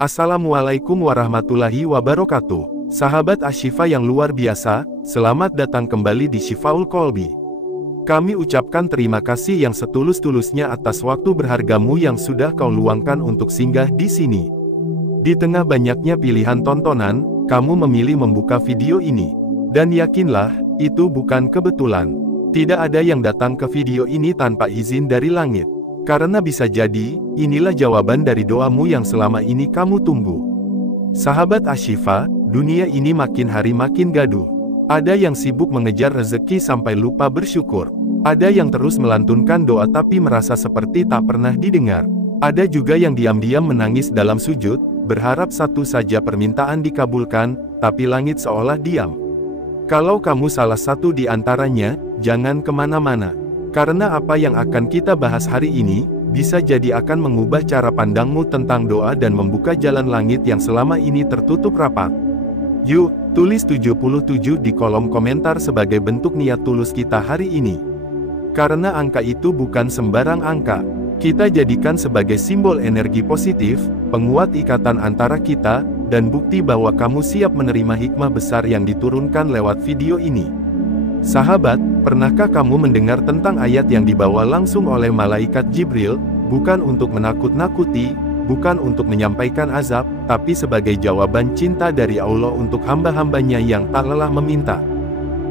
Assalamualaikum warahmatullahi wabarakatuh. Sahabat Ashifa yang luar biasa, selamat datang kembali di Shifaul Qalbi. Kami ucapkan terima kasih yang setulus-tulusnya atas waktu berhargamu yang sudah kau luangkan untuk singgah di sini. Di tengah banyaknya pilihan tontonan, kamu memilih membuka video ini. Dan yakinlah, itu bukan kebetulan. Tidak ada yang datang ke video ini tanpa izin dari langit. Karena bisa jadi, inilah jawaban dari doamu yang selama ini kamu tunggu. Sahabat Ashifa, dunia ini makin hari makin gaduh. Ada yang sibuk mengejar rezeki sampai lupa bersyukur. Ada yang terus melantunkan doa tapi merasa seperti tak pernah didengar. Ada juga yang diam-diam menangis dalam sujud, berharap satu saja permintaan dikabulkan, tapi langit seolah diam. Kalau kamu salah satu di antaranya, jangan kemana-mana. Karena apa yang akan kita bahas hari ini, bisa jadi akan mengubah cara pandangmu tentang doa dan membuka jalan langit yang selama ini tertutup rapat. Yuk, tulis 77 di kolom komentar sebagai bentuk niat tulus kita hari ini. Karena angka itu bukan sembarang angka. Kita jadikan sebagai simbol energi positif, penguat ikatan antara kita, dan bukti bahwa kamu siap menerima hikmah besar yang diturunkan lewat video ini. Sahabat, pernahkah kamu mendengar tentang ayat yang dibawa langsung oleh malaikat Jibril, bukan untuk menakut-nakuti, bukan untuk menyampaikan azab, tapi sebagai jawaban cinta dari Allah untuk hamba-hambanya yang tak lelah meminta.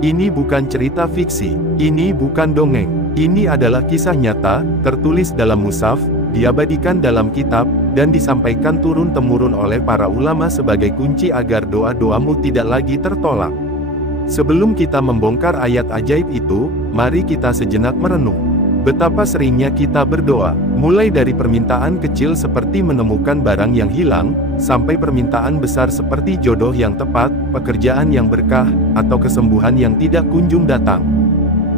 Ini bukan cerita fiksi, ini bukan dongeng, ini adalah kisah nyata, tertulis dalam mushaf, diabadikan dalam kitab, dan disampaikan turun-temurun oleh para ulama sebagai kunci agar doa-doamu tidak lagi tertolak. Sebelum kita membongkar ayat ajaib itu, mari kita sejenak merenung. Betapa seringnya kita berdoa, mulai dari permintaan kecil seperti menemukan barang yang hilang, sampai permintaan besar seperti jodoh yang tepat, pekerjaan yang berkah, atau kesembuhan yang tidak kunjung datang.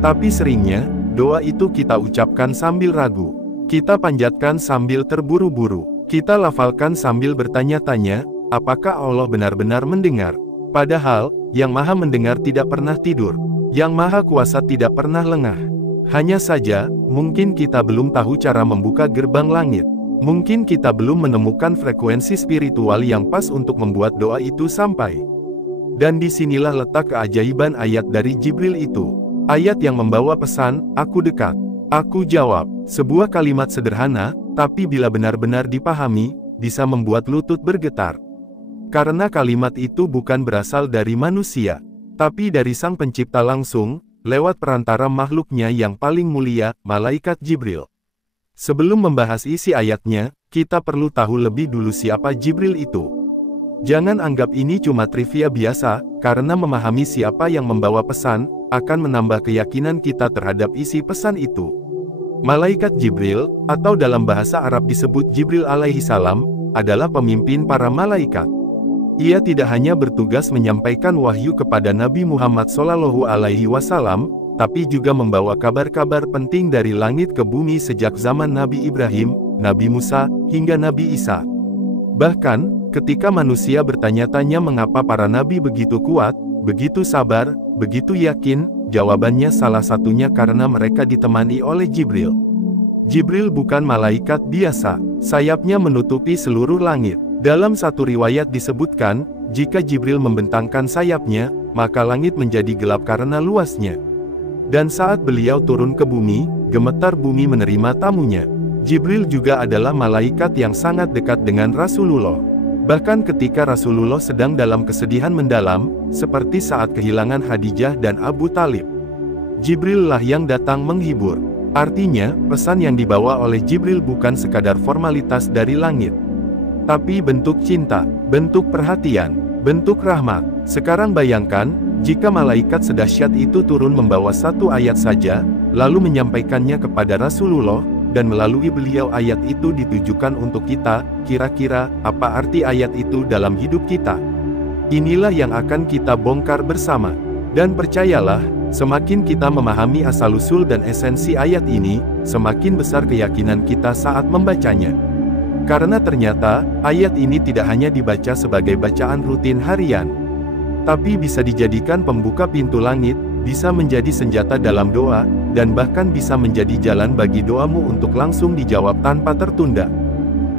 Tapi seringnya, doa itu kita ucapkan sambil ragu. Kita panjatkan sambil terburu-buru. Kita lafalkan sambil bertanya-tanya, apakah Allah benar-benar mendengar? Padahal, Yang Maha Mendengar tidak pernah tidur. Yang Maha Kuasa tidak pernah lengah. Hanya saja, mungkin kita belum tahu cara membuka gerbang langit. Mungkin kita belum menemukan frekuensi spiritual yang pas untuk membuat doa itu sampai. Dan disinilah letak keajaiban ayat dari Jibril itu. Ayat yang membawa pesan, aku dekat. Aku jawab. Sebuah kalimat sederhana, tapi bila benar-benar dipahami, bisa membuat lutut bergetar. Karena kalimat itu bukan berasal dari manusia, tapi dari Sang Pencipta langsung, lewat perantara makhluknya yang paling mulia, Malaikat Jibril. Sebelum membahas isi ayatnya, kita perlu tahu lebih dulu siapa Jibril itu. Jangan anggap ini cuma trivia biasa, karena memahami siapa yang membawa pesan, akan menambah keyakinan kita terhadap isi pesan itu. Malaikat Jibril, atau dalam bahasa Arab disebut Jibril alaihi salam, adalah pemimpin para malaikat. Ia tidak hanya bertugas menyampaikan wahyu kepada Nabi Muhammad SAW, tapi juga membawa kabar-kabar penting dari langit ke bumi sejak zaman Nabi Ibrahim, Nabi Musa, hingga Nabi Isa. Bahkan, ketika manusia bertanya-tanya mengapa para nabi begitu kuat, begitu sabar, begitu yakin, jawabannya salah satunya karena mereka ditemani oleh Jibril. Jibril bukan malaikat biasa, sayapnya menutupi seluruh langit. Dalam satu riwayat disebutkan, jika Jibril membentangkan sayapnya, maka langit menjadi gelap karena luasnya. Dan saat beliau turun ke bumi, gemetar bumi menerima tamunya. Jibril juga adalah malaikat yang sangat dekat dengan Rasulullah. Bahkan ketika Rasulullah sedang dalam kesedihan mendalam, seperti saat kehilangan Khadijah dan Abu Talib, Jibril lah yang datang menghibur. Artinya, pesan yang dibawa oleh Jibril bukan sekadar formalitas dari langit, tapi bentuk cinta, bentuk perhatian, bentuk rahmat. Sekarang bayangkan, jika malaikat sedahsyat itu turun membawa satu ayat saja, lalu menyampaikannya kepada Rasulullah, dan melalui beliau ayat itu ditujukan untuk kita, kira-kira, apa arti ayat itu dalam hidup kita? Inilah yang akan kita bongkar bersama. Dan percayalah, semakin kita memahami asal-usul dan esensi ayat ini, semakin besar keyakinan kita saat membacanya. Karena ternyata, ayat ini tidak hanya dibaca sebagai bacaan rutin harian, tapi bisa dijadikan pembuka pintu langit, bisa menjadi senjata dalam doa, dan bahkan bisa menjadi jalan bagi doamu untuk langsung dijawab tanpa tertunda.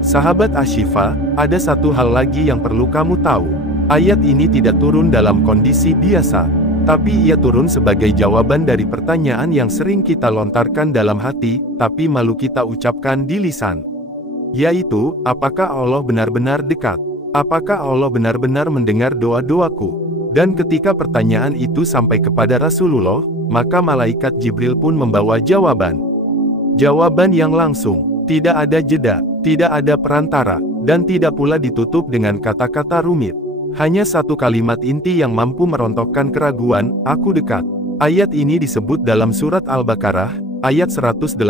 Sahabat Ashifa, ada satu hal lagi yang perlu kamu tahu. Ayat ini tidak turun dalam kondisi biasa, tapi ia turun sebagai jawaban dari pertanyaan yang sering kita lontarkan dalam hati, tapi malu kita ucapkan di lisan. Yaitu, apakah Allah benar-benar dekat? Apakah Allah benar-benar mendengar doa-doaku? Dan ketika pertanyaan itu sampai kepada Rasulullah, maka malaikat Jibril pun membawa jawaban. Jawaban yang langsung, tidak ada jeda, tidak ada perantara, dan tidak pula ditutup dengan kata-kata rumit. Hanya satu kalimat inti yang mampu merontokkan keraguan, aku dekat. Ayat ini disebut dalam surat Al-Baqarah, ayat 186.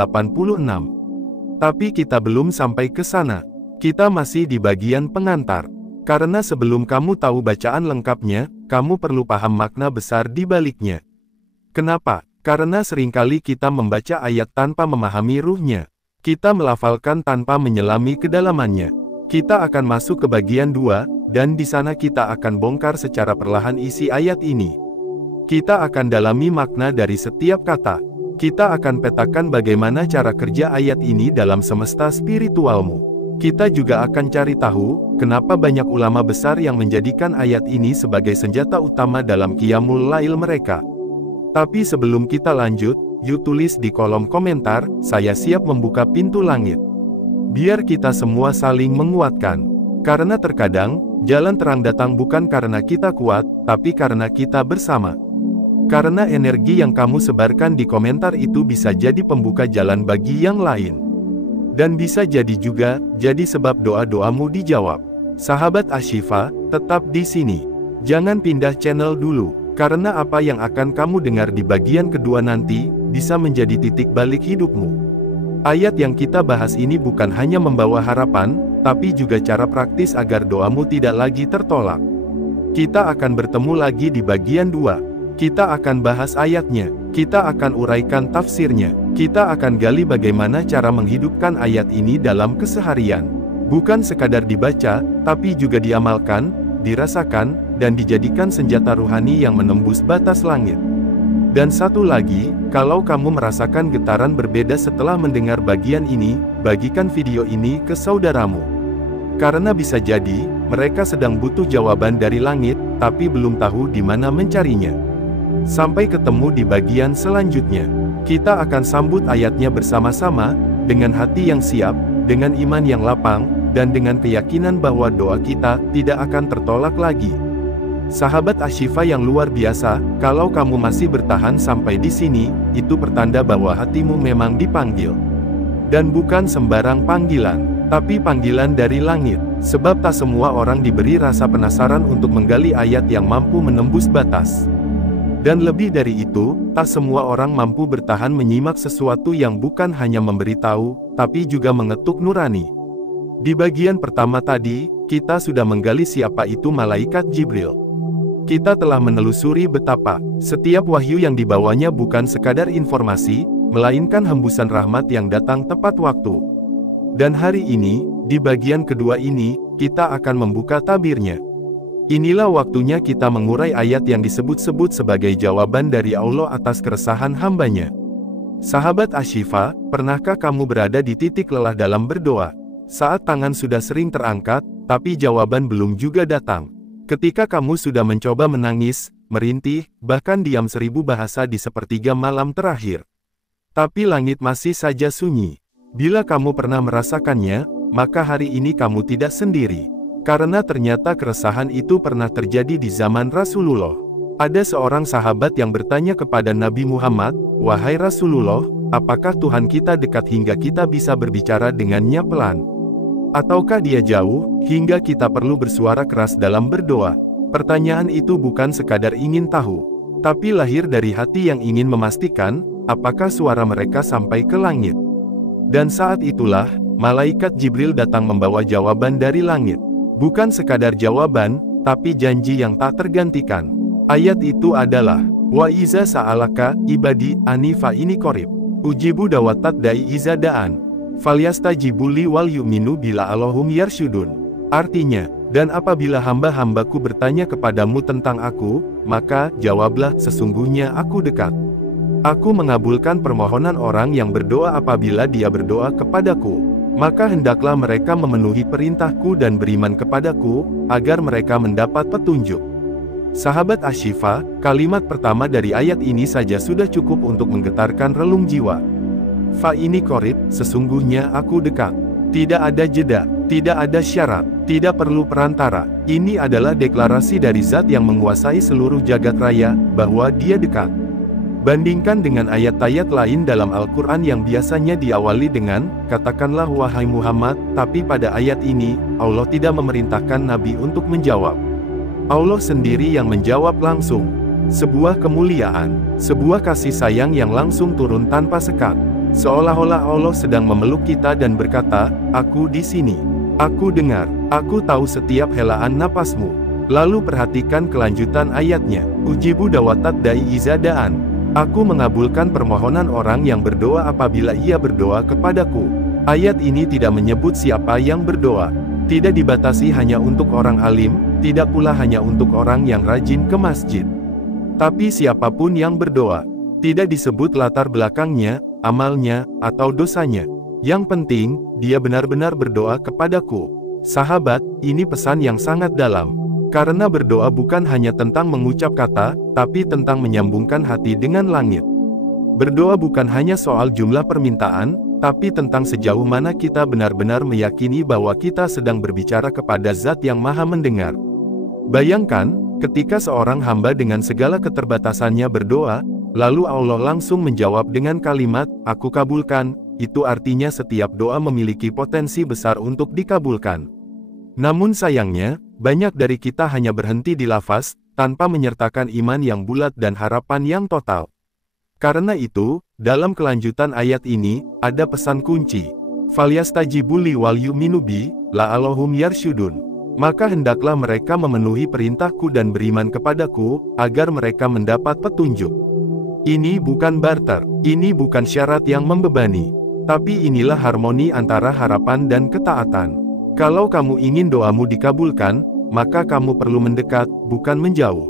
Tapi kita belum sampai ke sana. Kita masih di bagian pengantar. Karena sebelum kamu tahu bacaan lengkapnya, kamu perlu paham makna besar di baliknya. Kenapa? Karena seringkali kita membaca ayat tanpa memahami ruhnya. Kita melafalkan tanpa menyelami kedalamannya. Kita akan masuk ke bagian 2, dan di sana kita akan bongkar secara perlahan isi ayat ini. Kita akan dalami makna dari setiap kata. Kita akan petakan bagaimana cara kerja ayat ini dalam semesta spiritualmu. Kita juga akan cari tahu, kenapa banyak ulama besar yang menjadikan ayat ini sebagai senjata utama dalam qiyamul lail mereka. Tapi sebelum kita lanjut, yuk tulis di kolom komentar, saya siap membuka pintu langit. Biar kita semua saling menguatkan. Karena terkadang, jalan terang datang bukan karena kita kuat, tapi karena kita bersama. Karena energi yang kamu sebarkan di komentar itu bisa jadi pembuka jalan bagi yang lain. Dan bisa jadi juga, jadi sebab doa-doamu dijawab. Sahabat Ashifa, tetap di sini. Jangan pindah channel dulu. Karena apa yang akan kamu dengar di bagian kedua nanti, bisa menjadi titik balik hidupmu. Ayat yang kita bahas ini bukan hanya membawa harapan, tapi juga cara praktis agar doamu tidak lagi tertolak. Kita akan bertemu lagi di bagian 2. Kita akan bahas ayatnya, kita akan uraikan tafsirnya, kita akan gali bagaimana cara menghidupkan ayat ini dalam keseharian. Bukan sekadar dibaca, tapi juga diamalkan, dirasakan, dan dijadikan senjata ruhani yang menembus batas langit. Dan satu lagi, kalau kamu merasakan getaran berbeda setelah mendengar bagian ini, bagikan video ini ke saudaramu. Karena bisa jadi, mereka sedang butuh jawaban dari langit, tapi belum tahu di mana mencarinya. Sampai ketemu di bagian selanjutnya. Kita akan sambut ayatnya bersama-sama, dengan hati yang siap, dengan iman yang lapang, dan dengan keyakinan bahwa doa kita tidak akan tertolak lagi. Sahabat Ashifa yang luar biasa, kalau kamu masih bertahan sampai di sini, itu pertanda bahwa hatimu memang dipanggil. Dan bukan sembarang panggilan, tapi panggilan dari langit. Sebab tak semua orang diberi rasa penasaran untuk menggali ayat yang mampu menembus batas. Dan lebih dari itu, tak semua orang mampu bertahan menyimak sesuatu yang bukan hanya memberitahu, tapi juga mengetuk nurani. Di bagian pertama tadi, kita sudah menggali siapa itu malaikat Jibril. Kita telah menelusuri betapa setiap wahyu yang dibawanya bukan sekadar informasi, melainkan hembusan rahmat yang datang tepat waktu. Dan hari ini, di bagian kedua ini, kita akan membuka tabirnya. Inilah waktunya kita mengurai ayat yang disebut-sebut sebagai jawaban dari Allah atas keresahan hambanya. Sahabat Ashifa, pernahkah kamu berada di titik lelah dalam berdoa? Saat tangan sudah sering terangkat, tapi jawaban belum juga datang. Ketika kamu sudah mencoba menangis, merintih, bahkan diam 1000 bahasa di sepertiga malam terakhir. Tapi langit masih saja sunyi. Bila kamu pernah merasakannya, maka hari ini kamu tidak sendiri. Karena ternyata keresahan itu pernah terjadi di zaman Rasulullah. Ada seorang sahabat yang bertanya kepada Nabi Muhammad, "Wahai Rasulullah, apakah Tuhan kita dekat hingga kita bisa berbicara dengannya pelan? Ataukah dia jauh, hingga kita perlu bersuara keras dalam berdoa?" Pertanyaan itu bukan sekadar ingin tahu, tapi lahir dari hati yang ingin memastikan, apakah suara mereka sampai ke langit. Dan saat itulah, malaikat Jibril datang membawa jawaban dari langit. Bukan sekadar jawaban, tapi janji yang tak tergantikan. Ayat itu adalah, "Wa iza sa'alaka, ibadi, anifa ini korib. Ujibu dawatat da'i iza da'an. Falyastajibuli wal yu'minu bila Allahum yarsyudun." Artinya, dan apabila hamba-hambaku bertanya kepadamu tentang aku, maka jawablah, sesungguhnya aku dekat. Aku mengabulkan permohonan orang yang berdoa apabila dia berdoa kepadaku. maka hendaklah mereka memenuhi perintahku dan beriman kepadaku, agar mereka mendapat petunjuk. Sahabat Ashifa, kalimat pertama dari ayat ini saja sudah cukup untuk menggetarkan relung jiwa. Fa ini korib, sesungguhnya aku dekat. Tidak ada jeda, tidak ada syarat, tidak perlu perantara. Ini adalah deklarasi dari Zat yang menguasai seluruh jagat raya, bahwa Dia dekat. Bandingkan dengan ayat-ayat lain dalam Al-Quran yang biasanya diawali dengan, katakanlah wahai Muhammad, tapi pada ayat ini, Allah tidak memerintahkan Nabi untuk menjawab. Allah sendiri yang menjawab langsung. Sebuah kemuliaan, sebuah kasih sayang yang langsung turun tanpa sekat. Seolah-olah Allah sedang memeluk kita dan berkata, aku di sini. Aku dengar, aku tahu setiap helaan napasmu. Lalu perhatikan kelanjutan ayatnya. Ujibu dawatat da'i izadaan. Aku mengabulkan permohonan orang yang berdoa apabila ia berdoa kepadaku. Ayat ini tidak menyebut siapa yang berdoa. Tidak dibatasi hanya untuk orang alim, tidak pula hanya untuk orang yang rajin ke masjid. Tapi siapapun yang berdoa. Tidak disebut latar belakangnya, amalnya, atau dosanya. Yang penting, dia benar-benar berdoa kepadaku. Sahabat, ini pesan yang sangat dalam. Karena berdoa bukan hanya tentang mengucap kata, tapi tentang menyambungkan hati dengan langit. Berdoa bukan hanya soal jumlah permintaan, tapi tentang sejauh mana kita benar-benar meyakini bahwa kita sedang berbicara kepada Zat yang Maha Mendengar. Bayangkan, ketika seorang hamba dengan segala keterbatasannya berdoa, lalu Allah langsung menjawab dengan kalimat, aku kabulkan, itu artinya setiap doa memiliki potensi besar untuk dikabulkan. Namun sayangnya, banyak dari kita hanya berhenti di lafaz, tanpa menyertakan iman yang bulat dan harapan yang total. Karena itu, dalam kelanjutan ayat ini, ada pesan kunci. Falyastajibu li wal yu'minu bi, la'allahum yarsyudun. Maka hendaklah mereka memenuhi perintahku dan beriman kepadaku, agar mereka mendapat petunjuk. Ini bukan barter, ini bukan syarat yang membebani. Tapi inilah harmoni antara harapan dan ketaatan. Kalau kamu ingin doamu dikabulkan, maka kamu perlu mendekat, bukan menjauh.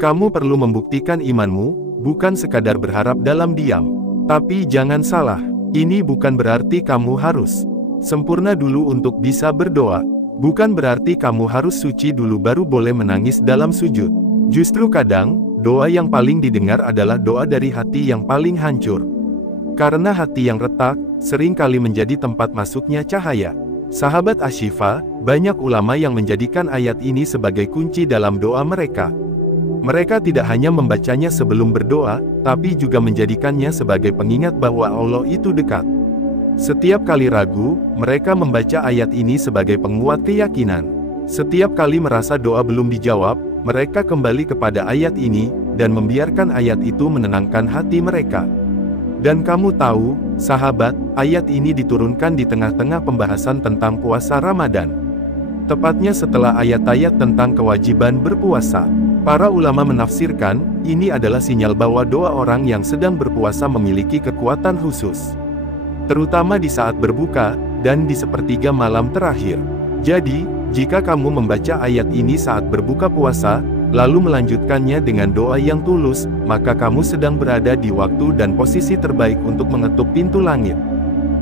Kamu perlu membuktikan imanmu, bukan sekadar berharap dalam diam. Tapi jangan salah, ini bukan berarti kamu harus sempurna dulu untuk bisa berdoa. Bukan berarti kamu harus suci dulu baru boleh menangis dalam sujud. Justru kadang, doa yang paling didengar adalah doa dari hati yang paling hancur. Karena hati yang retak, seringkali menjadi tempat masuknya cahaya. Sahabat Ashifa, banyak ulama yang menjadikan ayat ini sebagai kunci dalam doa mereka. Mereka tidak hanya membacanya sebelum berdoa, tapi juga menjadikannya sebagai pengingat bahwa Allah itu dekat. Setiap kali ragu, mereka membaca ayat ini sebagai penguat keyakinan. Setiap kali merasa doa belum dijawab, mereka kembali kepada ayat ini, dan membiarkan ayat itu menenangkan hati mereka. Dan kamu tahu, sahabat, ayat ini diturunkan di tengah-tengah pembahasan tentang puasa Ramadan. Tepatnya setelah ayat-ayat tentang kewajiban berpuasa. Para ulama menafsirkan, ini adalah sinyal bahwa doa orang yang sedang berpuasa memiliki kekuatan khusus. Terutama di saat berbuka, dan di sepertiga malam terakhir. Jadi, jika kamu membaca ayat ini saat berbuka puasa, lalu melanjutkannya dengan doa yang tulus, maka kamu sedang berada di waktu dan posisi terbaik untuk mengetuk pintu langit.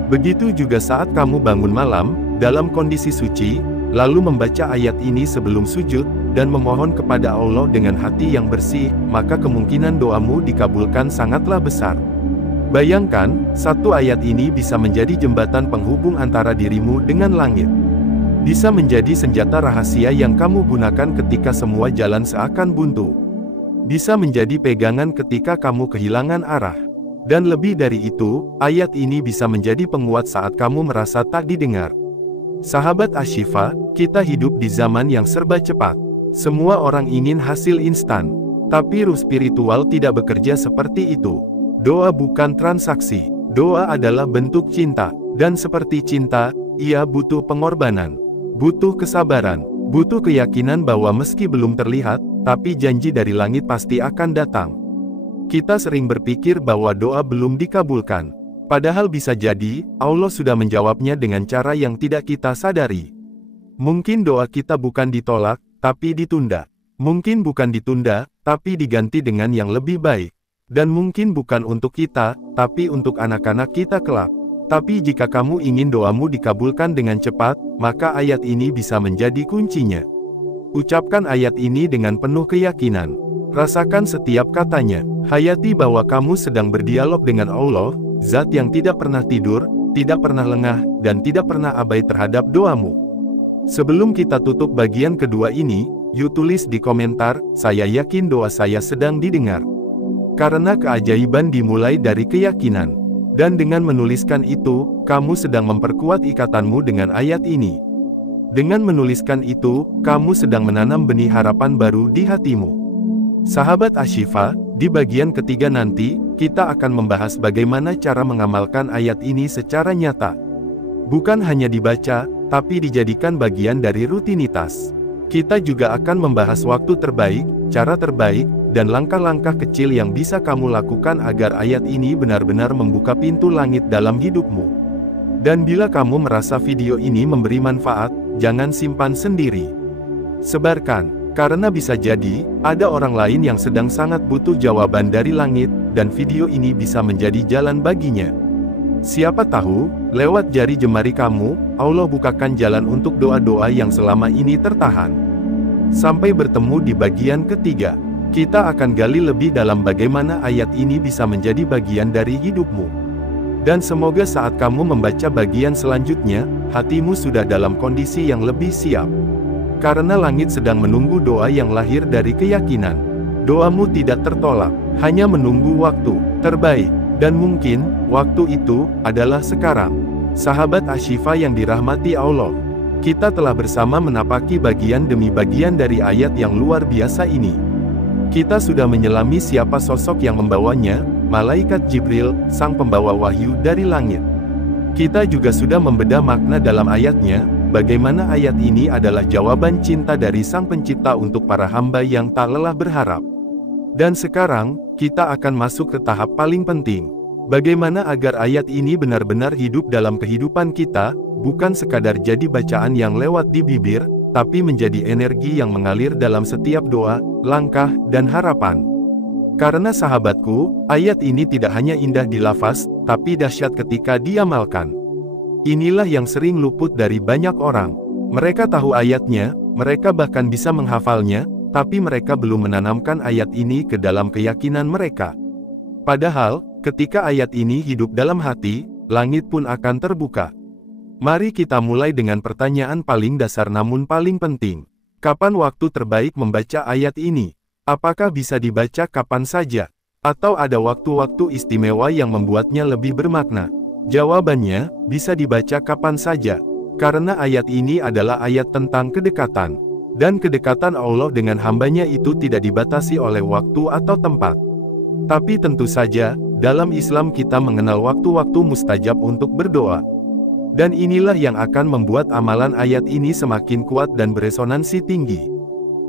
Begitu juga saat kamu bangun malam, dalam kondisi suci, lalu membaca ayat ini sebelum sujud, dan memohon kepada Allah dengan hati yang bersih, maka kemungkinan doamu dikabulkan sangatlah besar. Bayangkan, satu ayat ini bisa menjadi jembatan penghubung antara dirimu dengan langit. Bisa menjadi senjata rahasia yang kamu gunakan ketika semua jalan seakan buntu. Bisa menjadi pegangan ketika kamu kehilangan arah. Dan lebih dari itu, ayat ini bisa menjadi penguat saat kamu merasa tak didengar. Sahabat Ashifa, kita hidup di zaman yang serba cepat. Semua orang ingin hasil instan. Tapi ruh spiritual tidak bekerja seperti itu. Doa bukan transaksi. Doa adalah bentuk cinta. Dan seperti cinta, ia butuh pengorbanan. Butuh kesabaran. Butuh keyakinan bahwa meski belum terlihat, tapi janji dari langit pasti akan datang. Kita sering berpikir bahwa doa belum dikabulkan. Padahal bisa jadi, Allah sudah menjawabnya dengan cara yang tidak kita sadari. Mungkin doa kita bukan ditolak, tapi ditunda. Mungkin bukan ditunda, tapi diganti dengan yang lebih baik. Dan mungkin bukan untuk kita, tapi untuk anak-anak kita kelak. Tapi jika kamu ingin doamu dikabulkan dengan cepat, maka ayat ini bisa menjadi kuncinya. Ucapkan ayat ini dengan penuh keyakinan. Rasakan setiap katanya. Hayati bahwa kamu sedang berdialog dengan Allah, Zat yang tidak pernah tidur, tidak pernah lengah, dan tidak pernah abai terhadap doamu. Sebelum kita tutup bagian kedua ini, yuk tulis di komentar, saya yakin doa saya sedang didengar. Karena keajaiban dimulai dari keyakinan. Dan dengan menuliskan itu, kamu sedang memperkuat ikatanmu dengan ayat ini. Dengan menuliskan itu, kamu sedang menanam benih harapan baru di hatimu. Sahabat Ashifa, di bagian ketiga nanti, kita akan membahas bagaimana cara mengamalkan ayat ini secara nyata. Bukan hanya dibaca, tapi dijadikan bagian dari rutinitas. Kita juga akan membahas waktu terbaik, cara terbaik, dan langkah-langkah kecil yang bisa kamu lakukan agar ayat ini benar-benar membuka pintu langit dalam hidupmu. Dan bila kamu merasa video ini memberi manfaat, jangan simpan sendiri. Sebarkan, karena bisa jadi, ada orang lain yang sedang sangat butuh jawaban dari langit, dan video ini bisa menjadi jalan baginya. Siapa tahu, lewat jari jemari kamu, Allah bukakan jalan untuk doa-doa yang selama ini tertahan. Sampai bertemu di bagian ketiga. Kita akan gali lebih dalam bagaimana ayat ini bisa menjadi bagian dari hidupmu. Dan semoga saat kamu membaca bagian selanjutnya, hatimu sudah dalam kondisi yang lebih siap. Karena langit sedang menunggu doa yang lahir dari keyakinan. Doamu tidak tertolak, hanya menunggu waktu terbaik. Dan mungkin, waktu itu adalah sekarang. Sahabat Ashifa yang dirahmati Allah, kita telah bersama menapaki bagian demi bagian dari ayat yang luar biasa ini. Kita sudah menyelami siapa sosok yang membawanya, Malaikat Jibril, sang pembawa wahyu dari langit. Kita juga sudah membedah makna dalam ayatnya, bagaimana ayat ini adalah jawaban cinta dari Sang Pencipta untuk para hamba yang tak lelah berharap. Dan sekarang, kita akan masuk ke tahap paling penting. Bagaimana agar ayat ini benar-benar hidup dalam kehidupan kita, bukan sekadar jadi bacaan yang lewat di bibir, tapi menjadi energi yang mengalir dalam setiap doa, langkah, dan harapan. Karena sahabatku, ayat ini tidak hanya indah di lafaz, tapi dahsyat ketika diamalkan. Inilah yang sering luput dari banyak orang. Mereka tahu ayatnya, mereka bahkan bisa menghafalnya, tapi mereka belum menanamkan ayat ini ke dalam keyakinan mereka. Padahal, ketika ayat ini hidup dalam hati, langit pun akan terbuka. Mari kita mulai dengan pertanyaan paling dasar namun paling penting. Kapan waktu terbaik membaca ayat ini? Apakah bisa dibaca kapan saja? Atau ada waktu-waktu istimewa yang membuatnya lebih bermakna? Jawabannya, bisa dibaca kapan saja. Karena ayat ini adalah ayat tentang kedekatan. Dan kedekatan Allah dengan hambanya itu tidak dibatasi oleh waktu atau tempat. Tapi tentu saja, dalam Islam kita mengenal waktu-waktu mustajab untuk berdoa. Dan inilah yang akan membuat amalan ayat ini semakin kuat dan beresonansi tinggi.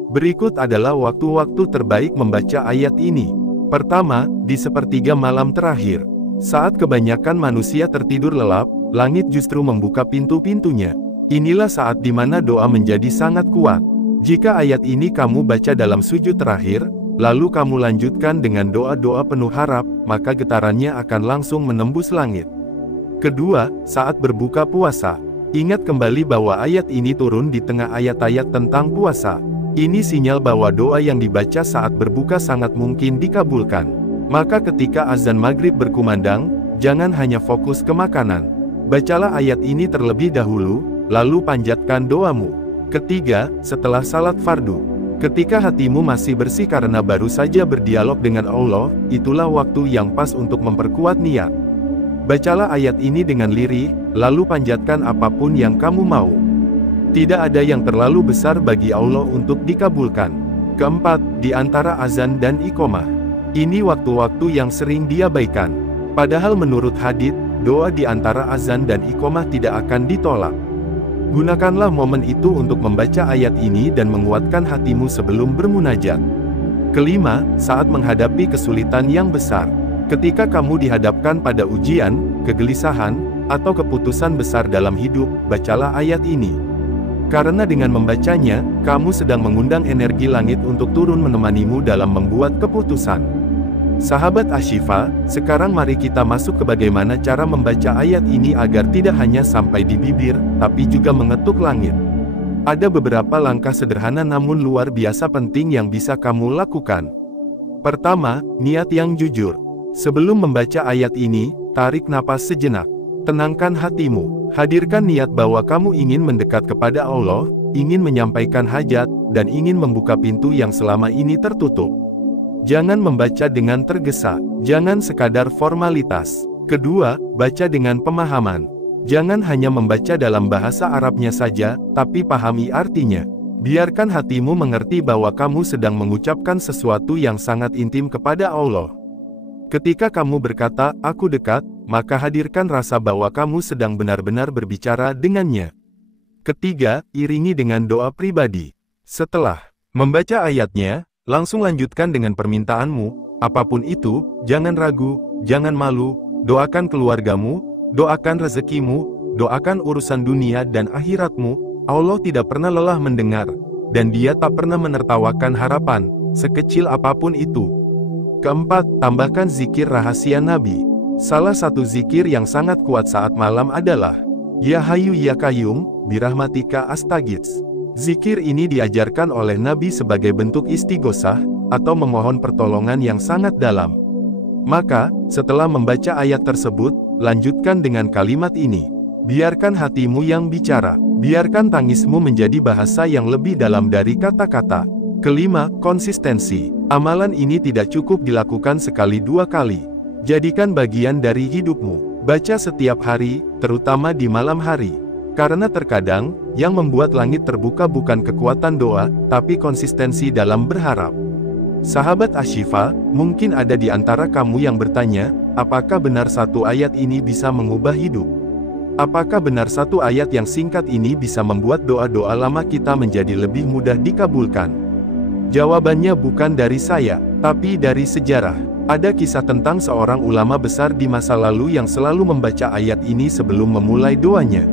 Berikut adalah waktu-waktu terbaik membaca ayat ini. Pertama, di sepertiga malam terakhir. Saat kebanyakan manusia tertidur lelap, langit justru membuka pintu-pintunya. Inilah saat di mana doa menjadi sangat kuat. Jika ayat ini kamu baca dalam sujud terakhir, lalu kamu lanjutkan dengan doa-doa penuh harap, maka getarannya akan langsung menembus langit. Kedua, saat berbuka puasa. Ingat kembali bahwa ayat ini turun di tengah ayat-ayat tentang puasa. Ini sinyal bahwa doa yang dibaca saat berbuka sangat mungkin dikabulkan. Maka ketika azan maghrib berkumandang, jangan hanya fokus ke makanan. Bacalah ayat ini terlebih dahulu, lalu panjatkan doamu. Ketiga, setelah salat fardu. Ketika hatimu masih bersih karena baru saja berdialog dengan Allah, itulah waktu yang pas untuk memperkuat niat. Bacalah ayat ini dengan lirih, lalu panjatkan apapun yang kamu mau. Tidak ada yang terlalu besar bagi Allah untuk dikabulkan. Keempat, di antara azan dan iqomah. Ini waktu-waktu yang sering diabaikan. Padahal menurut hadits, doa di antara azan dan iqomah tidak akan ditolak. Gunakanlah momen itu untuk membaca ayat ini dan menguatkan hatimu sebelum bermunajat. Kelima, saat menghadapi kesulitan yang besar. Ketika kamu dihadapkan pada ujian, kegelisahan, atau keputusan besar dalam hidup, bacalah ayat ini. Karena dengan membacanya, kamu sedang mengundang energi langit untuk turun menemanimu dalam membuat keputusan. Sahabat Ashifa, sekarang mari kita masuk ke bagaimana cara membaca ayat ini agar tidak hanya sampai di bibir, tapi juga mengetuk langit. Ada beberapa langkah sederhana namun luar biasa penting yang bisa kamu lakukan. Pertama, niat yang jujur. Sebelum membaca ayat ini, tarik napas sejenak. Tenangkan hatimu. Hadirkan niat bahwa kamu ingin mendekat kepada Allah, ingin menyampaikan hajat, dan ingin membuka pintu yang selama ini tertutup. Jangan membaca dengan tergesa, jangan sekadar formalitas. Kedua, baca dengan pemahaman. Jangan hanya membaca dalam bahasa Arabnya saja, tapi pahami artinya. Biarkan hatimu mengerti bahwa kamu sedang mengucapkan sesuatu yang sangat intim kepada Allah. Ketika kamu berkata, "Aku dekat," maka hadirkan rasa bahwa kamu sedang benar-benar berbicara dengannya. Ketiga, iringi dengan doa pribadi. Setelah membaca ayatnya, langsung lanjutkan dengan permintaanmu, apapun itu, jangan ragu, jangan malu, doakan keluargamu, doakan rezekimu, doakan urusan dunia dan akhiratmu. Allah tidak pernah lelah mendengar, dan Dia tak pernah menertawakan harapan, sekecil apapun itu. Keempat, tambahkan zikir rahasia Nabi. Salah satu zikir yang sangat kuat saat malam adalah Ya Hayyu Ya Qayyum, birahmatika astaghits. Zikir ini diajarkan oleh Nabi sebagai bentuk istighosah, atau memohon pertolongan yang sangat dalam. Maka, setelah membaca ayat tersebut, lanjutkan dengan kalimat ini. Biarkan hatimu yang bicara. Biarkan tangismu menjadi bahasa yang lebih dalam dari kata-kata. Kelima, konsistensi. Amalan ini tidak cukup dilakukan sekali dua kali. Jadikan bagian dari hidupmu. Baca setiap hari, terutama di malam hari. Karena terkadang, yang membuat langit terbuka bukan kekuatan doa, tapi konsistensi dalam berharap. Sahabat Ashifa, mungkin ada di antara kamu yang bertanya, apakah benar satu ayat ini bisa mengubah hidup? Apakah benar satu ayat yang singkat ini bisa membuat doa-doa lama kita menjadi lebih mudah dikabulkan? Jawabannya bukan dari saya, tapi dari sejarah. Ada kisah tentang seorang ulama besar di masa lalu yang selalu membaca ayat ini sebelum memulai doanya.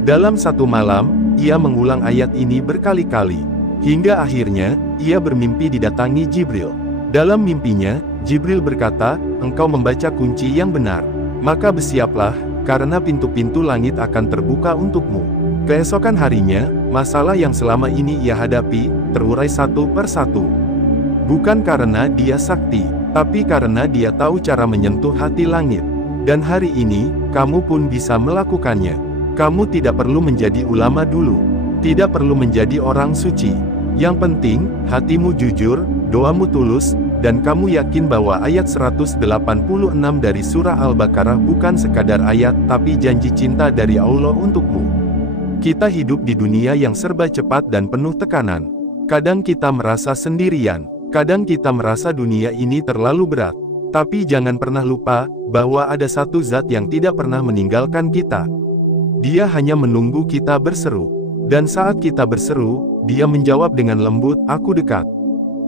Dalam satu malam, ia mengulang ayat ini berkali-kali. Hingga akhirnya, ia bermimpi didatangi Jibril. Dalam mimpinya, Jibril berkata, "Engkau membaca kunci yang benar. Maka bersiaplah, karena pintu-pintu langit akan terbuka untukmu." Keesokan harinya, masalah yang selama ini ia hadapi, terurai satu persatu. Bukan karena dia sakti, tapi karena dia tahu cara menyentuh hati langit. Dan hari ini, kamu pun bisa melakukannya. Kamu tidak perlu menjadi ulama dulu. Tidak perlu menjadi orang suci. Yang penting, hatimu jujur, doamu tulus, dan kamu yakin bahwa ayat 186 dari surah Al-Baqarah bukan sekadar ayat, tapi janji cinta dari Allah untukmu. Kita hidup di dunia yang serba cepat dan penuh tekanan. Kadang kita merasa sendirian, kadang kita merasa dunia ini terlalu berat. Tapi jangan pernah lupa, bahwa ada satu zat yang tidak pernah meninggalkan kita. Dia hanya menunggu kita berseru. Dan saat kita berseru, Dia menjawab dengan lembut, "Aku dekat."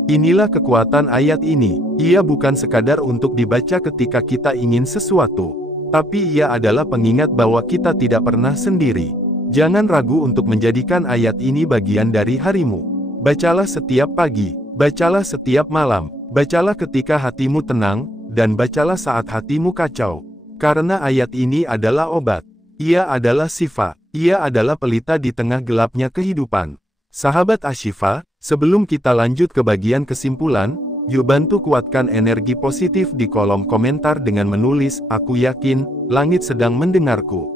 Inilah kekuatan ayat ini. Ia bukan sekadar untuk dibaca ketika kita ingin sesuatu. Tapi ia adalah pengingat bahwa kita tidak pernah sendiri. Jangan ragu untuk menjadikan ayat ini bagian dari harimu. Bacalah setiap pagi, bacalah setiap malam, bacalah ketika hatimu tenang, dan bacalah saat hatimu kacau. Karena ayat ini adalah obat. Ia adalah syifa. Ia adalah pelita di tengah gelapnya kehidupan. Sahabat Ashifa, sebelum kita lanjut ke bagian kesimpulan, yuk bantu kuatkan energi positif di kolom komentar dengan menulis, "Aku yakin, langit sedang mendengarku."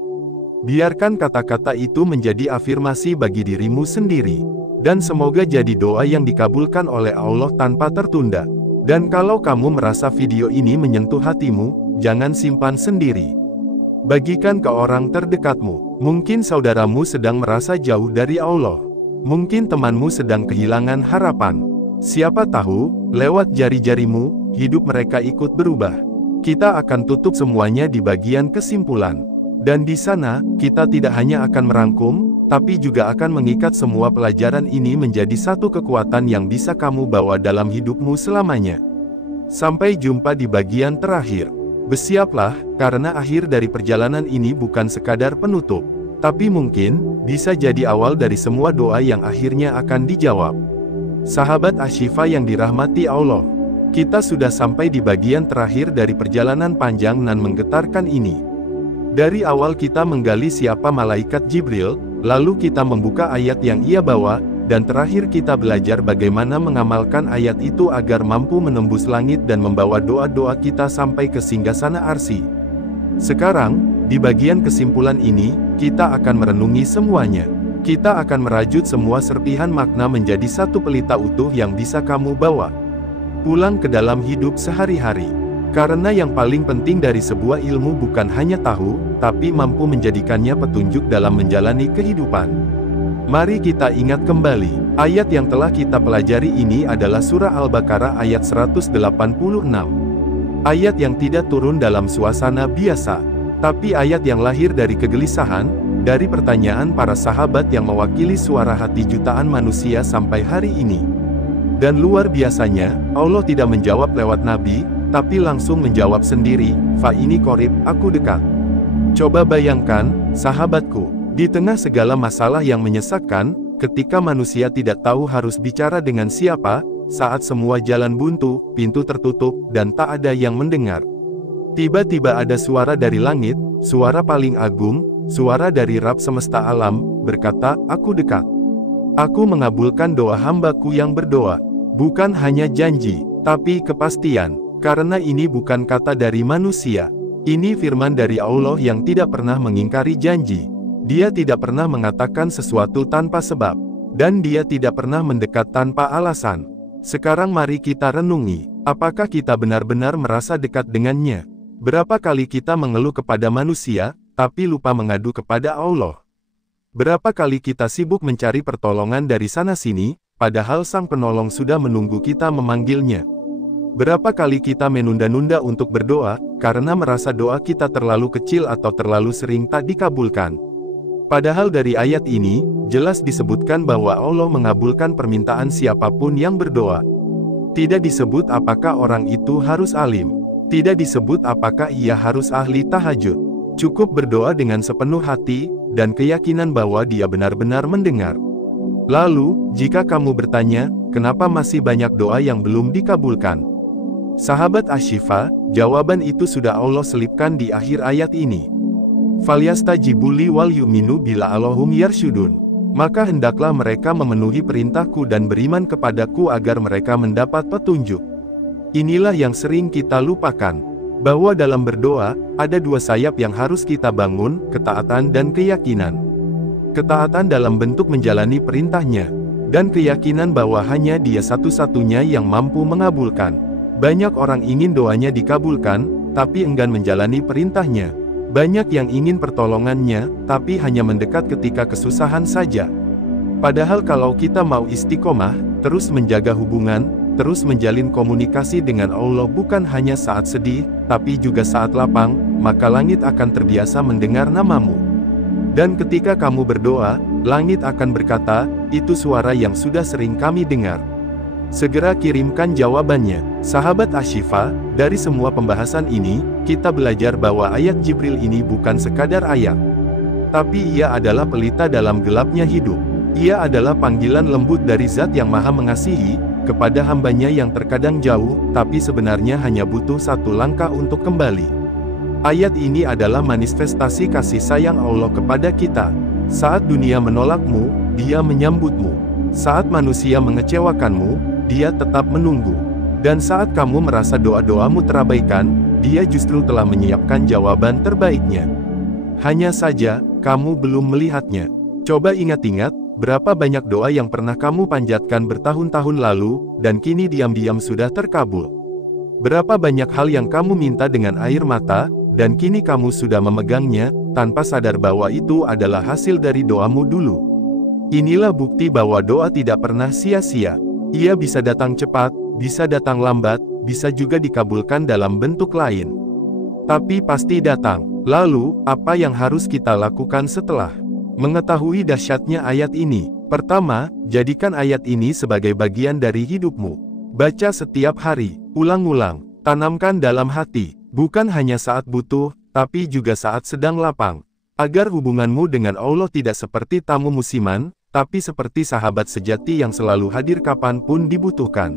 Biarkan kata-kata itu menjadi afirmasi bagi dirimu sendiri. Dan semoga jadi doa yang dikabulkan oleh Allah tanpa tertunda. Dan kalau kamu merasa video ini menyentuh hatimu, jangan simpan sendiri. Bagikan ke orang terdekatmu. Mungkin saudaramu sedang merasa jauh dari Allah. Mungkin temanmu sedang kehilangan harapan. Siapa tahu, lewat jari-jarimu, hidup mereka ikut berubah. Kita akan tutup semuanya di bagian kesimpulan. Dan di sana, kita tidak hanya akan merangkum, tapi juga akan mengikat semua pelajaran ini menjadi satu kekuatan yang bisa kamu bawa dalam hidupmu selamanya. Sampai jumpa di bagian terakhir. Bersiaplah, karena akhir dari perjalanan ini bukan sekadar penutup, tapi mungkin bisa jadi awal dari semua doa yang akhirnya akan dijawab. Sahabat Ashifa yang dirahmati Allah, Kita sudah sampai di bagian terakhir dari perjalanan panjang nan menggetarkan ini. Dari awal kita menggali siapa malaikat Jibril, lalu kita membuka ayat yang ia bawa, dan terakhir kita belajar bagaimana mengamalkan ayat itu agar mampu menembus langit dan membawa doa-doa kita sampai ke singgasana Arsy. Sekarang, di bagian kesimpulan ini, kita akan merenungi semuanya. Kita akan merajut semua serpihan makna menjadi satu pelita utuh yang bisa kamu bawa pulang ke dalam hidup sehari-hari. Karena yang paling penting dari sebuah ilmu bukan hanya tahu, tapi mampu menjadikannya petunjuk dalam menjalani kehidupan. Mari kita ingat kembali, ayat yang telah kita pelajari ini adalah surah Al-Baqarah ayat 186. Ayat yang tidak turun dalam suasana biasa, tapi ayat yang lahir dari kegelisahan, dari pertanyaan para sahabat yang mewakili suara hati jutaan manusia sampai hari ini. Dan luar biasanya, Allah tidak menjawab lewat nabi, tapi langsung menjawab sendiri, "Fa ini qorib, aku dekat." Coba bayangkan, sahabatku, di tengah segala masalah yang menyesakkan, ketika manusia tidak tahu harus bicara dengan siapa, saat semua jalan buntu, pintu tertutup, dan tak ada yang mendengar. Tiba-tiba ada suara dari langit, suara paling agung, suara dari Rabb semesta alam, berkata, "Aku dekat. Aku mengabulkan doa hambaku yang berdoa." Bukan hanya janji, tapi kepastian. Karena ini bukan kata dari manusia. Ini firman dari Allah yang tidak pernah mengingkari janji. Dia tidak pernah mengatakan sesuatu tanpa sebab. Dan dia tidak pernah mendekat tanpa alasan. Sekarang mari kita renungi, apakah kita benar-benar merasa dekat dengannya? Berapa kali kita mengeluh kepada manusia, tapi lupa mengadu kepada Allah? Berapa kali kita sibuk mencari pertolongan dari sana-sini, padahal Sang Penolong sudah menunggu kita memanggilnya? Berapa kali kita menunda-nunda untuk berdoa, karena merasa doa kita terlalu kecil atau terlalu sering tak dikabulkan? Padahal dari ayat ini, jelas disebutkan bahwa Allah mengabulkan permintaan siapapun yang berdoa. Tidak disebut apakah orang itu harus alim. Tidak disebut apakah ia harus ahli tahajud. Cukup berdoa dengan sepenuh hati, dan keyakinan bahwa dia benar-benar mendengar. Lalu, jika kamu bertanya, kenapa masih banyak doa yang belum dikabulkan? Sahabat Asy-Syifa, jawaban itu sudah Allah selipkan di akhir ayat ini. "Falyastajibu li wal yu'minu bila Allahum yarsyudun." Maka hendaklah mereka memenuhi perintahku dan beriman kepadaku agar mereka mendapat petunjuk. Inilah yang sering kita lupakan, bahwa dalam berdoa, ada dua sayap yang harus kita bangun, ketaatan dan keyakinan. Ketaatan dalam bentuk menjalani perintahnya, dan keyakinan bahwa hanya Dia satu-satunya yang mampu mengabulkan. Banyak orang ingin doanya dikabulkan, tapi enggan menjalani perintahnya. Banyak yang ingin pertolongannya, tapi hanya mendekat ketika kesusahan saja. Padahal kalau kita mau istiqomah, terus menjaga hubungan, terus menjalin komunikasi dengan Allah bukan hanya saat sedih, tapi juga saat lapang, maka langit akan terbiasa mendengar namamu. Dan ketika kamu berdoa, langit akan berkata, "Itu suara yang sudah sering kami dengar." Segera kirimkan jawabannya. Sahabat Asy-Syifa, dari semua pembahasan ini, kita belajar bahwa ayat Jibril ini bukan sekadar ayat. Tapi ia adalah pelita dalam gelapnya hidup. Ia adalah panggilan lembut dari Zat yang Maha Mengasihi, kepada hambanya yang terkadang jauh, tapi sebenarnya hanya butuh satu langkah untuk kembali. Ayat ini adalah manifestasi kasih sayang Allah kepada kita. Saat dunia menolakmu, Dia menyambutmu. Saat manusia mengecewakanmu, Dia tetap menunggu. Dan saat kamu merasa doa-doamu terabaikan, Dia justru telah menyiapkan jawaban terbaiknya. Hanya saja, kamu belum melihatnya. Coba ingat-ingat, berapa banyak doa yang pernah kamu panjatkan bertahun-tahun lalu, dan kini diam-diam sudah terkabul. Berapa banyak hal yang kamu minta dengan air mata, dan kini kamu sudah memegangnya, tanpa sadar bahwa itu adalah hasil dari doamu dulu. Inilah bukti bahwa doa tidak pernah sia-sia. Ia bisa datang cepat, bisa datang lambat, bisa juga dikabulkan dalam bentuk lain. Tapi pasti datang. Lalu, apa yang harus kita lakukan setelah mengetahui dahsyatnya ayat ini? Pertama, jadikan ayat ini sebagai bagian dari hidupmu. Baca setiap hari, ulang-ulang, tanamkan dalam hati. Bukan hanya saat butuh, tapi juga saat sedang lapang. Agar hubunganmu dengan Allah tidak seperti tamu musiman, tapi seperti sahabat sejati yang selalu hadir kapanpun dibutuhkan.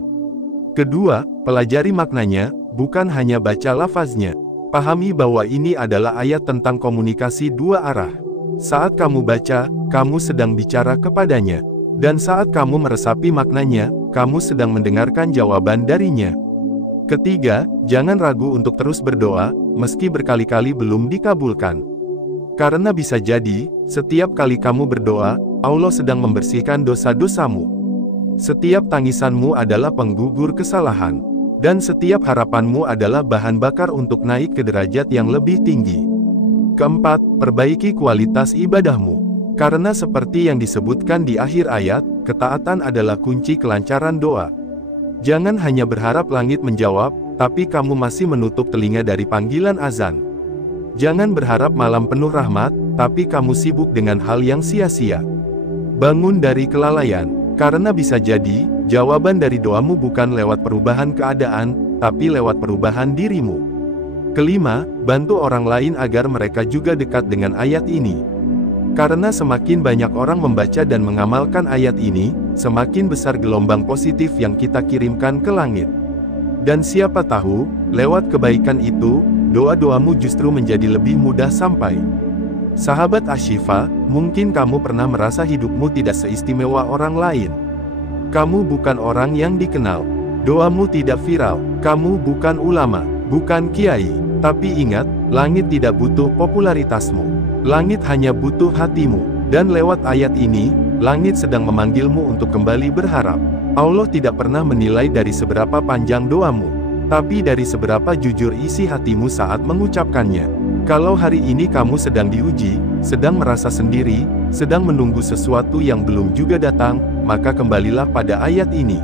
Kedua, pelajari maknanya, bukan hanya baca lafaznya. Pahami bahwa ini adalah ayat tentang komunikasi dua arah. Saat kamu baca, kamu sedang bicara kepadanya. Dan saat kamu meresapi maknanya, kamu sedang mendengarkan jawaban darinya. Ketiga, jangan ragu untuk terus berdoa, meski berkali-kali belum dikabulkan. Karena bisa jadi, setiap kali kamu berdoa, Allah sedang membersihkan dosa-dosamu. Setiap tangisanmu adalah penggugur kesalahan. Dan setiap harapanmu adalah bahan bakar untuk naik ke derajat yang lebih tinggi. Keempat, perbaiki kualitas ibadahmu. Karena seperti yang disebutkan di akhir ayat, ketaatan adalah kunci kelancaran doa. Jangan hanya berharap langit menjawab, tapi kamu masih menutup telinga dari panggilan azan. Jangan berharap malam penuh rahmat, tapi kamu sibuk dengan hal yang sia-sia. Bangun dari kelalaian. Karena bisa jadi, jawaban dari doamu bukan lewat perubahan keadaan, tapi lewat perubahan dirimu. Kelima, bantu orang lain agar mereka juga dekat dengan ayat ini. Karena semakin banyak orang membaca dan mengamalkan ayat ini, semakin besar gelombang positif yang kita kirimkan ke langit. Dan siapa tahu, lewat kebaikan itu, doa-doamu justru menjadi lebih mudah sampai. Sahabat Ashifa, mungkin kamu pernah merasa hidupmu tidak seistimewa orang lain. Kamu bukan orang yang dikenal. Doamu tidak viral. Kamu bukan ulama, bukan kiai. Tapi ingat, langit tidak butuh popularitasmu. Langit hanya butuh hatimu. Dan lewat ayat ini, langit sedang memanggilmu untuk kembali berharap. Allah tidak pernah menilai dari seberapa panjang doamu, tapi dari seberapa jujur isi hatimu saat mengucapkannya. Kalau hari ini kamu sedang diuji, sedang merasa sendiri, sedang menunggu sesuatu yang belum juga datang, maka kembalilah pada ayat ini.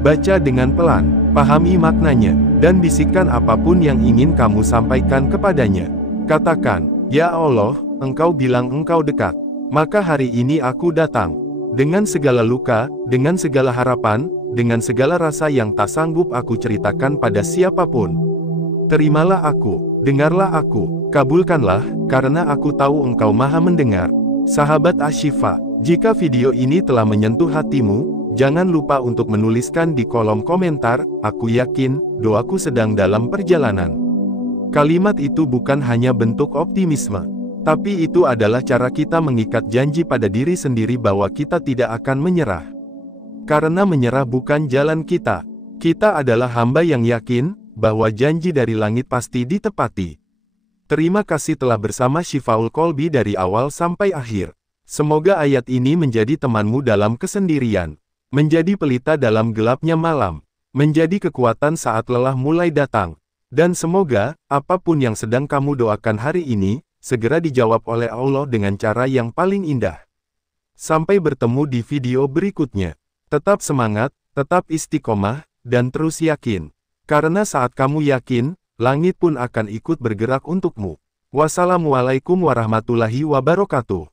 Baca dengan pelan, pahami maknanya, dan bisikkan apapun yang ingin kamu sampaikan kepadanya. Katakan, "Ya Allah, Engkau bilang Engkau dekat. Maka hari ini aku datang. Dengan segala luka, dengan segala harapan, dengan segala rasa yang tak sanggup aku ceritakan pada siapapun. Terimalah aku, dengarlah aku, kabulkanlah, karena aku tahu Engkau Maha Mendengar." Sahabat Ashifa, jika video ini telah menyentuh hatimu, jangan lupa untuk menuliskan di kolom komentar, "Aku yakin, doaku sedang dalam perjalanan." Kalimat itu bukan hanya bentuk optimisme, tapi itu adalah cara kita mengikat janji pada diri sendiri bahwa kita tidak akan menyerah. Karena menyerah bukan jalan kita. Kita adalah hamba yang yakin bahwa janji dari langit pasti ditepati. Terima kasih telah bersama Shifaul Qalbi dari awal sampai akhir. Semoga ayat ini menjadi temanmu dalam kesendirian, menjadi pelita dalam gelapnya malam, menjadi kekuatan saat lelah mulai datang, dan semoga apapun yang sedang kamu doakan hari ini segera dijawab oleh Allah dengan cara yang paling indah. Sampai bertemu di video berikutnya. Tetap semangat, tetap istiqomah, dan terus yakin. Karena saat kamu yakin, langit pun akan ikut bergerak untukmu. Wassalamualaikum warahmatullahi wabarakatuh.